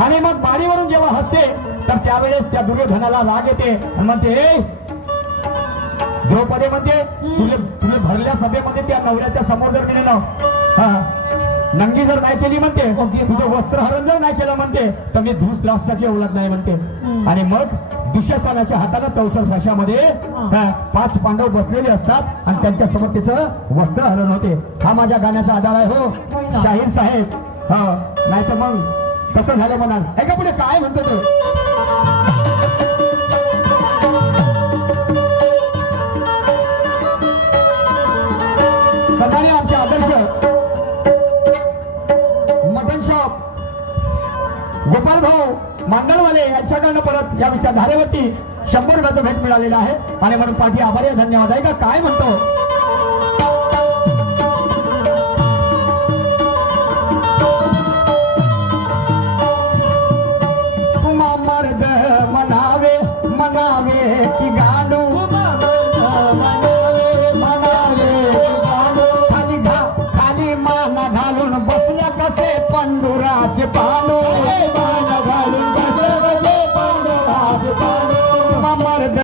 आणि मग माडीवरून जेव्हा हसते तर त्यावेळेस त्या दुर्योधनाला राग येते आणि म्हणते "ए, द्रौपदी म्हणते तुला भरल्या सभेमध्ये त्या नवऱ्याच्या समोर जर मी नंगी जर नाही केली म्हणते, तुझं वस्त्रहरण जर नाही केलं म्हणते तर मी धृतराष्ट्राची औलाद नाही म्हणते." आणि मग दुःशासनाच्या हाताने 64 फाशामध्ये 5 पांडव बसलेले असतात आणि त्यांच्या समोर त्याचं वस्त्रहरण होते. हा माझ्या गाण्याचा आधार आहे हो शाहीर साहेब. नाही तर मग कसं झालं म्हणाल. ऐका पुढे काय म्हणतो तो. सदाने आमचे आदर्श मटन शॉप गोपाल भाऊ मांडणवाले यांच्याकडनं परत या विचारधारेवरती 100 रुपयाचं भेट मिळालेलं आहे आणि म्हणून पाठी आभारी आहे. धन्यवाद. आहे का काय म्हणतो.